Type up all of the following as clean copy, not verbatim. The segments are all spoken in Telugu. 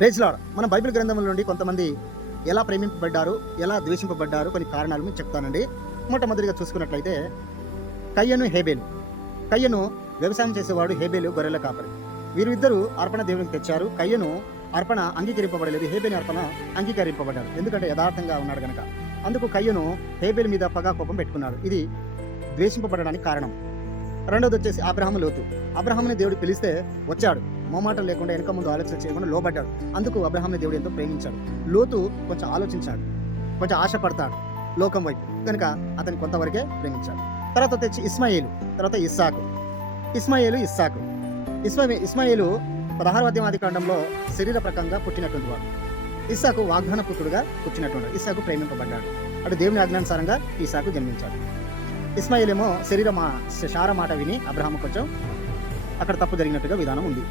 Praise Lord. మన బైబిల్ గ్రంథముల నుండి కొంతమంది ఎలా ప్రేమింపబడ్డారు, ఎలా ద్వేషింపబడ్డారు కొన్ని కారణాలు మీకు చెప్తానండి. మొట్టమొదటిగా చూసుకున్నట్లయితే కయ్యను, హేబేలు. కయ్యను వ్యవసాయం చేసేవాడు, హేబేలు గొర్రెల కాపరి. వీరిద్దరూ అర్పణ దేవునికి తెచ్చారు. కయ్యను అర్పణ అంగీకరింపబడలేదు, హేబేలు అర్పణ అంగీకరింపబడ్డాడు. ఎందుకంటే యథార్థంగా ఉన్నాడు గనక. అందుకు కయ్యను హేబేలు మీద పగా కోపం పెట్టుకున్నాడు. ఇది ద్వేషింపబడడానికి కారణం. రెండోది వచ్చేసి అబ్రహాము, లోతు. అబ్రహాముని దేవుడు పిలిస్తే వచ్చాడు, మొమాటం లేకుండా వెనక ముందు ఆలోచన చేయకుండా లోబడ్డాడు. అందుకు అబ్రహాముని దేవుడు ఎంతో ప్రేమించాడు. లోతు కొంచెం ఆలోచించాడు, కొంచెం ఆశపడతాడు లోకం వైపు, కనుక అతని కొంతవరకే ప్రేమించాడు. తర్వాత వచ్చి ఇస్మాయేలు, తర్వాత ఇస్సాకు. ఇస్సాకు 16వ అధ్యాయం ఆదికాండంలో శరీర ప్రకంగా పుట్టినటువంటి వాడు. ఇస్సాకు వాగ్దాన పుత్రుడుగా పుట్టినటువంటి. ఇస్సాకు ప్రేమింపబడ్డాడు. అటు దేవుని ఆజ్ఞానుసారంగా ఇస్సాకు జన్మించాడు. ఇస్మాయిలేమో శార మాట విని అబ్రహాము కొంచెం అక్కడ తప్పు జరిగినట్టుగా విధానం ఉంది.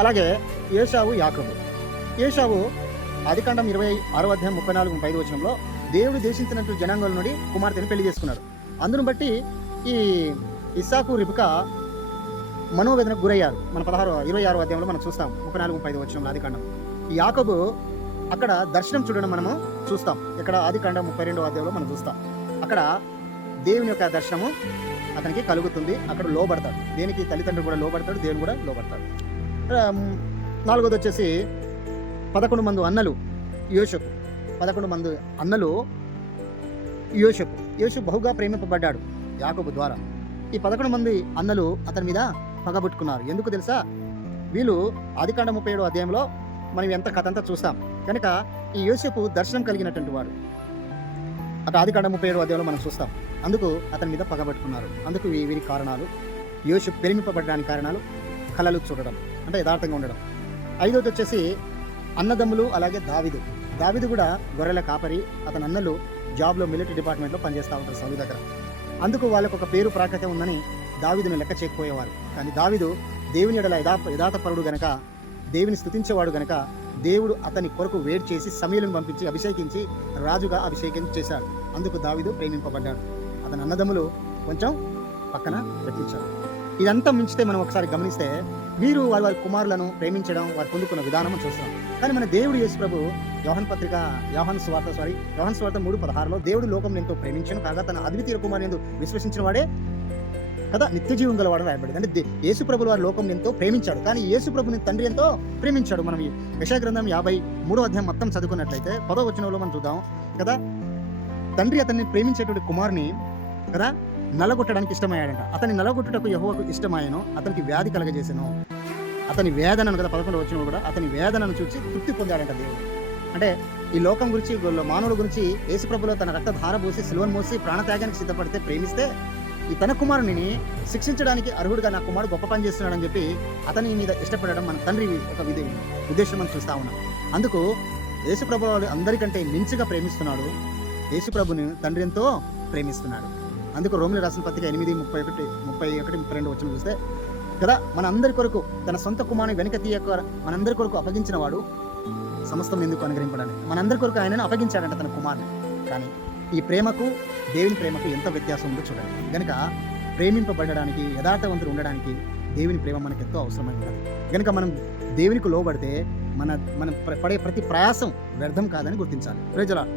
అలాగే ఏశావు, యాకోబు. ఏశావు ఆదికాండం 26వ అధ్యాయం 34-35 వచనంలో దేవుడు దేశించినట్టు జనాంగం నుండి కుమార్తెను పెళ్లి చేసుకున్నాడు. అందును బట్టి ఈ ఇస్సాకు, రిబ్కా మనోవేదనకు గురయ్యారు. మన 26వ అధ్యాయంలో మనం చూస్తాం 34-35 వచనంలో ఆదికాండం. ఈ యాకోబు అక్కడ దర్శనం చూడడం మనము చూస్తాం. ఇక్కడ ఆదికాండం 32వ అధ్యాయంలో మనం చూస్తాం. అక్కడ దేవుని యొక్క దర్శనము అతనికి కలుగుతుంది. అక్కడ లోబడతాడు. దేనికి తల్లిదండ్రులు కూడా లోబడతాడు, దేవుని కూడా లోబడతాడు. నాలుగోది వచ్చేసి 11 మంది అన్నలు యోషపు. 11 మంది అన్నలు యోషపు బహుగా ప్రేమింపబడ్డాడు యాకోబు ద్వారా. ఈ 11 మంది అన్నలు అతని మీద పగబుట్టుకున్నారు. ఎందుకు తెలుసా? వీళ్ళు ఆదికాండం 37వ అధ్యాయంలో మనం ఎంత కథ అంతా చూస్తాం కనుక ఈ యోసేపు దర్శనం కలిగినటువంటి వాడు. అక్కడ ఆదికాండం 37వ అధ్యాయంలో మనం చూస్తాం. అందుకు అతని మీద పగబట్టుకున్నారు. అందుకు వీరి కారణాలు, యోసేపు ప్రేమింపబడడానికి కారణాలు కళలు చూడడం, అంటే యథార్థంగా ఉండడం. ఐదోది వచ్చేసి అన్నదమ్ములు, అలాగే దావీదు కూడా గొర్రెల కాపరి. అతని అన్నలు జాబ్లో మిలిటరీ డిపార్ట్మెంట్లో పనిచేస్తూ ఉంటారు సౌలు దగ్గర. అందుకు వాళ్ళకు ఒక పేరు ప్రాఖ్యాత ఉందని దావీదును లెక్క చేయకపోయేవారు. కానీ దావీదు దేవుని ఎడల యథార్థపరుడు గనక, దేవుని స్తుతించేవాడు గనక దేవుడు అతని కొరకు వేడి చేసి సమూయేలును పంపించి అభిషేకించి రాజుగా అభిషేకం చేశాడు. అందుకు దావీదు ప్రేమింపబడ్డాడు. అతని అన్నదమ్ములు కొంచెం పక్కన పెట్టించారు. ఇదంతా మించితే మనం ఒకసారి గమనిస్తే వీరు వారి కుమారులను ప్రేమించడం, వారు పొందుకున్న విధానం చూస్తాం. కానీ మన దేవుడు యేసు ప్రభు యోహాను సువార్త 3:16లో దేవుడు లోకం ఎంతో ప్రేమించను కాగా తన అద్వితీయ కుమారుని యందు విశ్వసించిన వాడే కదా నిత్య జీవం గలవాడు రాయబడింది. అంటే యేసు ప్రభులు వారి లోకం ఎంతో ప్రేమించాడు. కానీ యేసు ప్రభుని తండ్రి ఎంతో ప్రేమించాడు. మనం యెషయా గ్రంథం 53వ అధ్యాయం మొత్తం చదువుకున్నట్లయితే 10వ వచనంలో మనం చూద్దాం కదా, తండ్రి అతన్ని ప్రేమించేటువంటి కుమారుని కదా నలగొట్టడానికి ఇష్టమయ్యాడంట. అతని నలగొట్టుటకు యెహోవాకు ఇష్టమాయను, అతనికి వ్యాధి కలగజేసెను. అతని వేదనను కదా 11వ వచనంలో కూడా అతని వేదనను చూసి తృప్తి పొందాడంట దేవుడు. అంటే ఈ లోకం గురించి, మానవుల గురించి యేసు ప్రభులో తన రక్త ధార పోసి సిలువను మోసి ప్రాణత్యాగానికి సిద్ధపడితే ప్రేమిస్తే ఈ తన కుమారుని శిక్షించడానికి అర్హుడుగా నా కుమారుడు గొప్ప పని చేస్తున్నాడని చెప్పి అతని మీద ఇష్టపడడం మన తండ్రి ఒక ఉద్దేశం మనం చూస్తా ఉన్నాం. అందుకు యేసు ప్రభు అందరికంటే మించిగా ప్రేమిస్తున్నాడు. యేసు ప్రభుని తండ్రి ఎంతో ప్రేమిస్తున్నాడు. అందుకు రోమిలి రాసిన పత్రిక 8:31-32 వచ్చిన చూస్తే కదా, మన అందరి కొరకు తన సొంత కుమారుని వెనక తీయక మనందరి కొరకు అప్పగించిన వాడు సమస్తం ఎందుకు అనుగ్రహింపడానికి మనందరి కొరకు ఆయనను అప్పగించాడంట తన కుమారుని. కానీ ఈ ప్రేమకు దేవుని ప్రేమకు ఎంత వ్యత్యాసం ఉందో చూడండి. కనుక ప్రేమింపబడడానికి, యథార్థవంతులు ఉండడానికి దేవుని ప్రేమ మనకు ఎంతో అవసరమై ఉన్నది. కనుక మనం దేవునికి లోబడితే మనం పడే ప్రతి ప్రయాసం వ్యర్థం కాదని గుర్తించాలి. Praise the lord.